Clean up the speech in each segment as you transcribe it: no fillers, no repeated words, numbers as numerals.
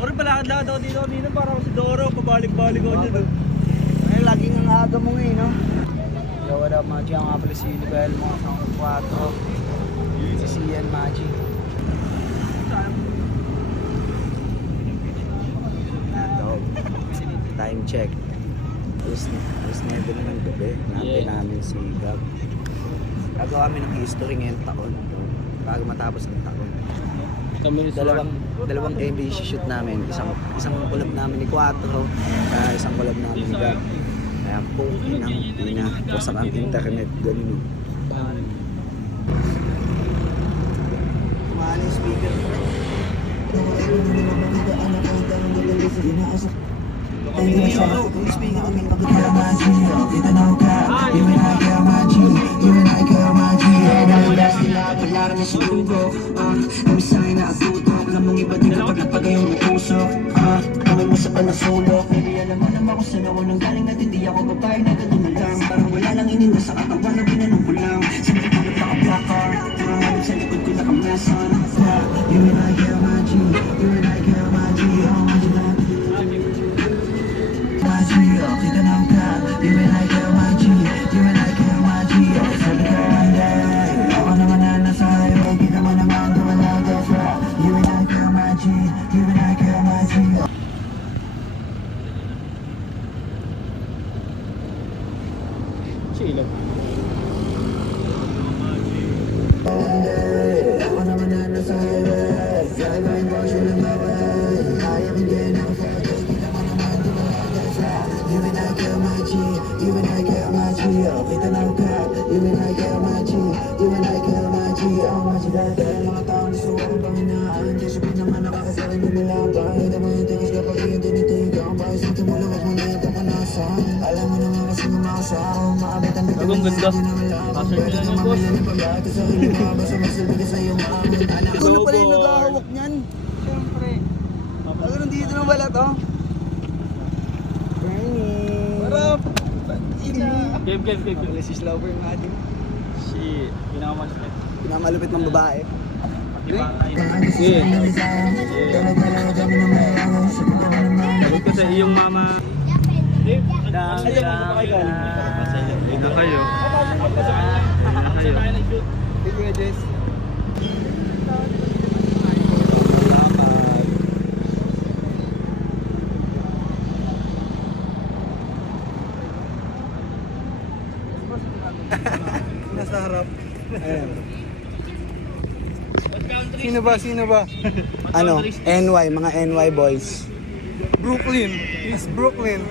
Or palakad-lakad ako dito kanina para ako si Doro, pabalik-balik ako dyan. Ay, laging ang aga mo ngayon, no? Yo, what up, Maji? Ang nga pala si Libel, mga kasama 4. Si Cian, Maji. Time check. Alas 9 na ng gabi. Natin namin si Gab. Gagawa kami ng history ngayong taon. Bago matapos ng taon. Dalawang MV shoot namin. Isang collab namin ni Quattro. Isang collab namin ni Gab. Kaya po, wasak ang internet. Ganun. Kumaan yung speaker. Sila. Ang ganda. Ano pala yung naghahawak niyan? Siyempre. Ano nandito na wala to? Bernie. Marap. Game. Si Slower yung ating. Si Pinamalupit ng babae. Sige. Sabi ko sa iyong mama. Dito kayo. Thank you, Jess. Nasa harap. Sino ba? Ano? NY, mga NY boys. Brooklyn. It's Brooklyn.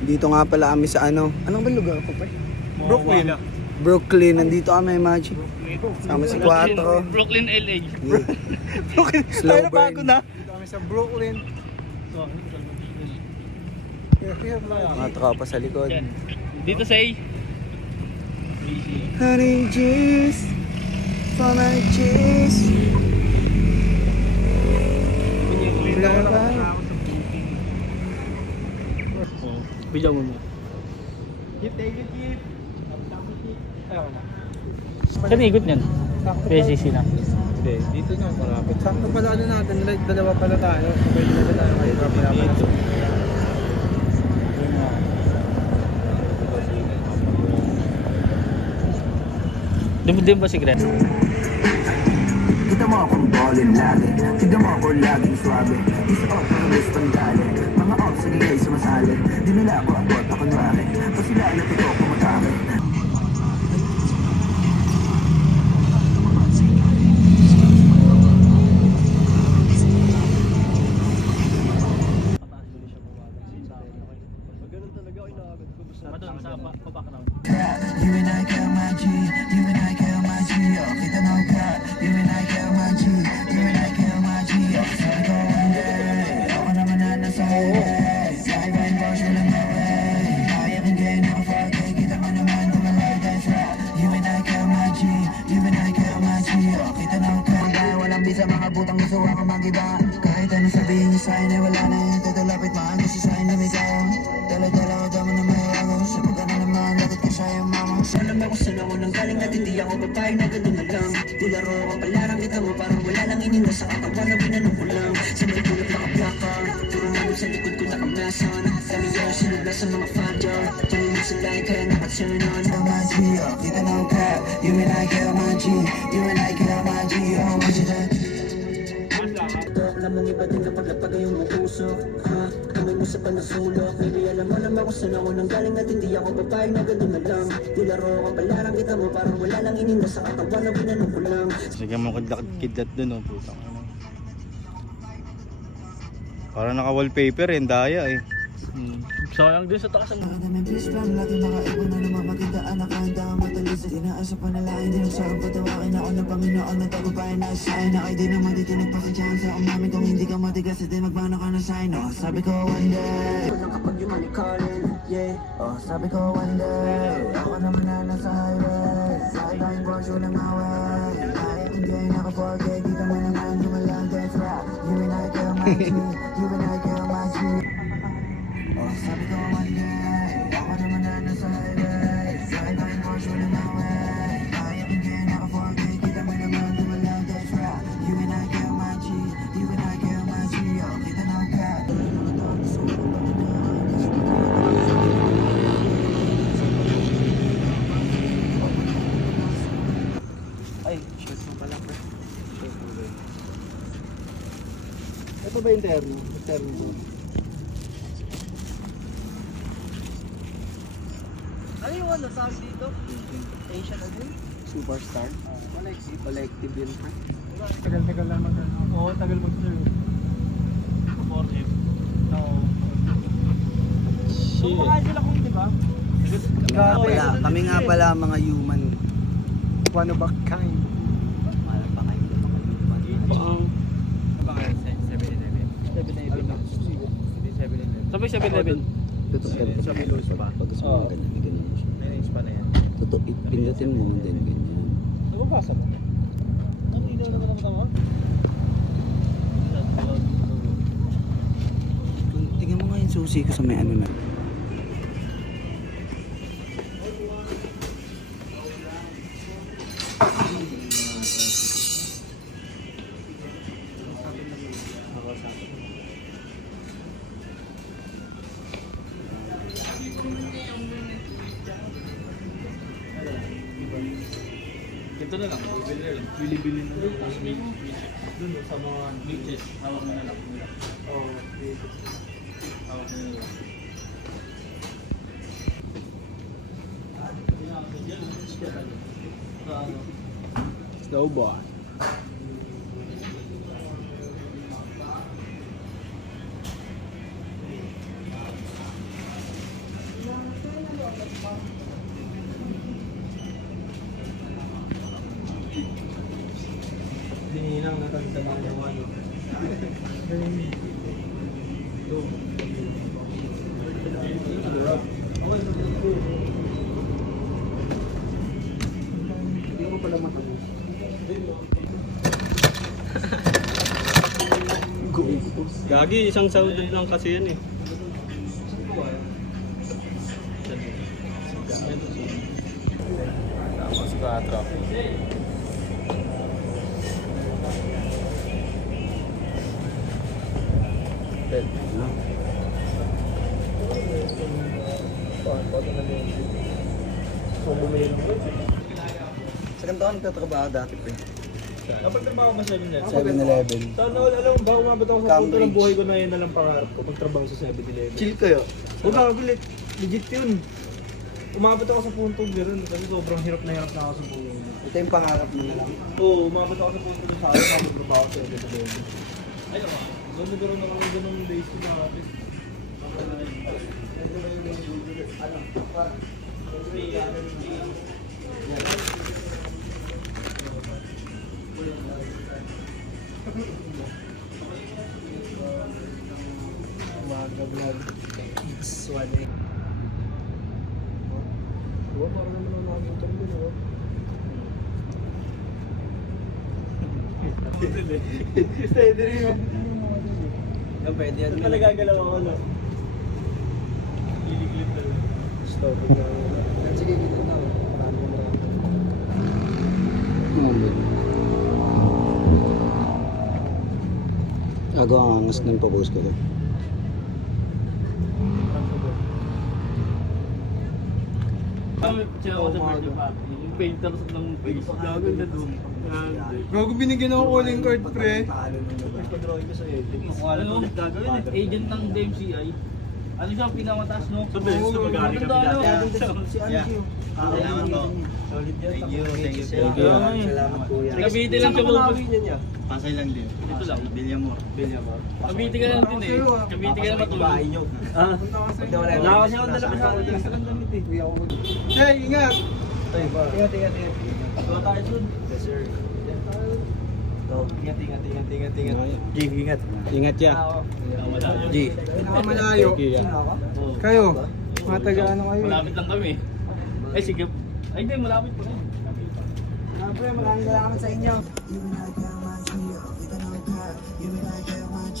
Dito nga pala kami sa ano? Anong ba lugar ko pa? Brooklyn. Nandito kami, Magic. Sama si Quattro. Brooklyn, LA. Brooklyn. Slow Tayo na burn. bago na. Dito kami sa Brooklyn. Mga tropa sa likod. Dito sa A. Honey G's, for my G's. Bidyaw mo mo. Saan ikot niyan? PCC na. Hindi, dito na marapit. Sakto pala ano natin, like dalawa pala tayo. Pwede na tayo kayo pala dito. Din ba si Gren? Kita mo akong ballin' lagi. Tignan mo ako laging swabe. Isa off ng list ang dali. Mga off sa gigay sumasali. Di nila ako abot na kunwari. Pa sila na totoo kumatake. You and I got my G. You and I got my G. Oh, kita mo ka. You and I got my G. You and I got my G. Oh, sabi ko one day. Ako naman na nasa highway. Sa highway, boss, walang highway. Kaya kang gay na ka-fuck. Kita mo naman kung malay, that's right. You and I got my G. You and I got my G. Oh, kita mo ka. Dahil walang bisa, mga butang gusto ako mag-iba. Kahit anong sabihin niyo sa'yo, ay wala na yung tutulapit. Maano si sa'yo na may tao. Dala-dala ko damo na may ako. Sa pagkana naman, dapat ko sa'yo, mama. Alam mo kung saan ako nang galing at hindi ako babae na gandun na lang. Nilaro ka palarang kita mo, parang wala lang ininda sa katawan na binanong ko lang. Sa may tulad nakaplaka, puro manong sa likod ko nakamasan. Dami yung sunod na sa mga fadya, tuloy mo sa line kaya naka-turn on. My G, kita na ang crap, you and I get my G, you and I get my G, oh what you done? Alam mong iba din kapag lapag yung puso, ha? Kamay mo sa panasulok, maybe alam mo naman kung saan ako nanggaling at hindi ako babae na gano'n na lang. Nilaro ka palarang kita mo, parang wala lang ininda sa katawan na binanong ko lang. Sige mo kidlat dun oh, putang ina. Parang naka-wallpaper eh, daya eh. Sayang din sa taas ang... Nakadaming please lang, lagi nakaipon na naman magandaan. Nakahanda ang matalis at inaasa pa na lain. Di nagsarang patawakin ako ng Panginoon. Natagupayan na sa'yo na kayo di naman dito nagpasensyahan sa umamin. Kung hindi ka matigas at di magmano ka na sa'yo. Oh, sabi ko one day lang kapag yung money calling, yeah. Oh, sabi ko one day ako naman na nasa highway. Sa tayong Porsche walang away. Kahit hindi ay nakaporke, dito mo naman gumalang death rap. You and I kill my G, you and I kill my G. Oh, sabi ko one day ako naman na nasa highway. Sa tayong Porsche walang away. Kahit hindi ay nakaporke, kita mo naman gumalang death rap. You and I kill my G, you and I kill my G. Oh, kita na ang cat. Ay, shoot mo pala pre. Shoot mo ba? Ito ba yung terno? Yung terno mo? Ano yung ano, tawag dito? Asian na din? Superstar? Collective yun pre. Tagal-tagal lang mag-ano. Oo, tagal mag-serve. 4M. Oo. So, kumakain sila kung di ba? Kami nga pala mga human. One of a kind. Malang pa kayo ng mga human. Bakit? 7-Eleven. 7-Eleven lang. Sabi 7-Eleven. Totoo ganito sa Milos pa. Pag gusto mo ganyan, ganyan mo siya. May range pa na yan. Totoo, pindutin mo, then ganyan. Nababasa mo? Ang ilaw naman ang tama? Tingnan mo nga yung susi ko sa may ano na. Ito na lang, bili na lang. Bili-bili na lang. Tapos may doon sa mga beaches, hawak mo na lang. Oo, hawak mo na lang. Snowball. Dininang natagdaman yung ano. Hindi mo pala matapos. Gagi, isang sahod lang kasi yan eh. Tapos 4. Sa ganito ka nagtatrabaho dati pre. Napagtrabaho ba 7-Eleven? 7-Eleven. Sana all alam mo ba, umabot ako sa punto ng Cambridge. buhay ko na yun na lang pangarap ko, pagtrabaho sa 7-Eleven. Chill kayo. Huwag ako galit, legit yun. Umabot ako sa punto gano'n kasi sobrang hirap na ako sa buhay. Ito yung pangarap mo na lang. Oo, umabot ako sa punto na sa akin, magtrabaho sa 7-Eleven. Ayun ba? Gano'n na kami ganun days ko na atin. Umaga vlog. Swane. Diba, parang naman ang mga interview, no? Steady rin yun. Yan, pwede yan. Saan talaga galaw ako, no? Iliglit talaga. Stop. Sige, dito na. Marami. Ano ba? Gago ang angas ng pa-post ko to. Kami, siya ako sa birthday party. Yung painters ng face. Gago na doon. Gago binigyan ako calling card, pre. Nagpa-drawing ko sa edit. Ano, gagawin eh. Agent ng DMCI. Ano siya, pinakamataas, no? So, Oo, magkari ka pinatay. Si Angie. Salamat po. Solid yan. Thank you, thank you. Salamat kuya. Cavite lang siya pupunta. Pasay lang din. Dito lang. Bilyamor. Cavite ka lang din eh. Cavite ka lang matulog. Ah, wala kasi akong dala sa akin. Gusto kang damit eh. Hey, ingat! Ingat. Gawa tayo dun. Yes sir. Ingat. G, ingat. Ingat ya. G. Pinakamalayo. Oo. Kayo, mga taga ano kayo? Malapit lang kami. Ay, sige. Ay, hindi, malapit pa rin. Pre, maraming salamat sa inyo. You and I got my G, oh, kita no cap. You and I got my G,